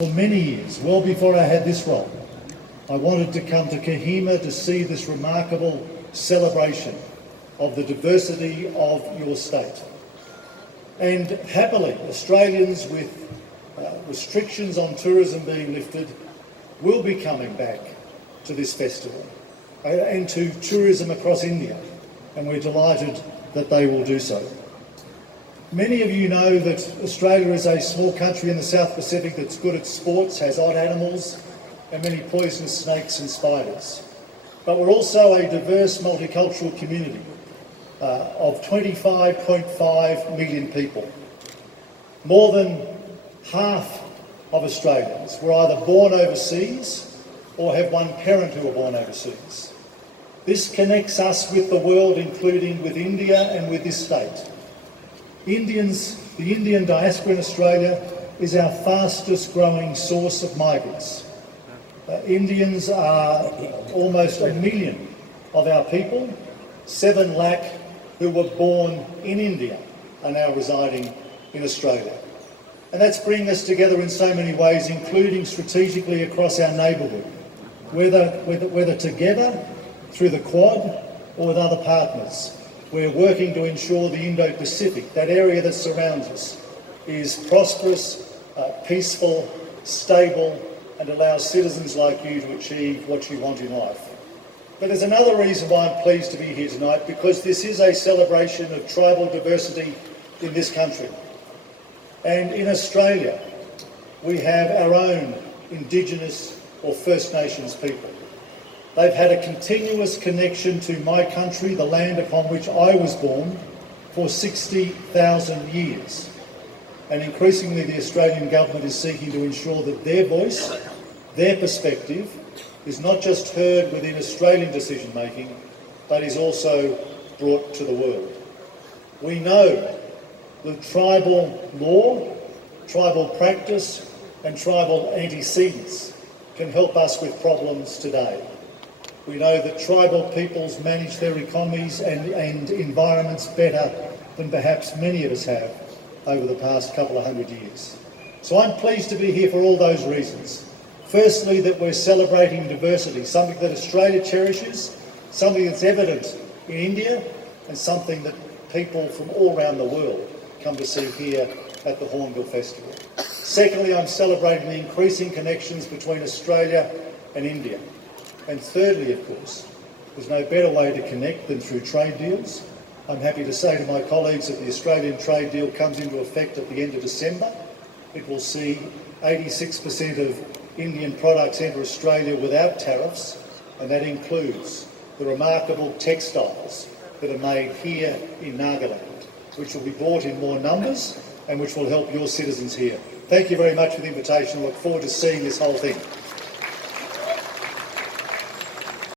For many years, well before I had this role, I wanted to come to Kohima to see this remarkable celebration of the diversity of your state. And happily, Australians with restrictions on tourism being lifted will be coming back to this festival and to tourism across India, and we're delighted that they will do so. Many of you know that Australia is a small country in the South Pacific that's good at sports, has odd animals and many poisonous snakes and spiders. But we're also a diverse multicultural community of 25.5 million people. More than half of Australians were either born overseas or have one parent who were born overseas. This connects us with the world, including with India and with this state. The Indian diaspora in Australia is our fastest growing source of migrants. Indians are almost 1 million of our people. 7 lakh who were born in India are now residing in Australia. And that's bringing us together in so many ways, including strategically across our neighbourhood, whether together through the Quad or with other partners. We're working to ensure the Indo-Pacific, that area that surrounds us, is prosperous, peaceful, stable, and allows citizens like you to achieve what you want in life. But there's another reason why I'm pleased to be here tonight, because this is a celebration of tribal diversity in this country. And in Australia, we have our own Indigenous or First Nations people. They've had a continuous connection to my country, the land upon which I was born, for 60,000 years. And increasingly the Australian government is seeking to ensure that their voice, their perspective, is not just heard within Australian decision making, but is also brought to the world. We know that tribal law, tribal practice and tribal antecedents can help us with problems today. We know that tribal peoples manage their economies and environments better than perhaps many of us have over the past couple of 100 years. So I'm pleased to be here for all those reasons. Firstly, that we're celebrating diversity, something that Australia cherishes, something that's evident in India, and something that people from all around the world come to see here at the Hornbill Festival. Secondly, I'm celebrating the increasing connections between Australia and India. And thirdly, of course, there's no better way to connect than through trade deals. I'm happy to say to my colleagues that the Australian trade deal comes into effect at the end of December. It will see 86% of Indian products enter Australia without tariffs, and that includes the remarkable textiles that are made here in Nagaland, which will be bought in more numbers and which will help your citizens here. Thank you very much for the invitation. I look forward to seeing this whole thing.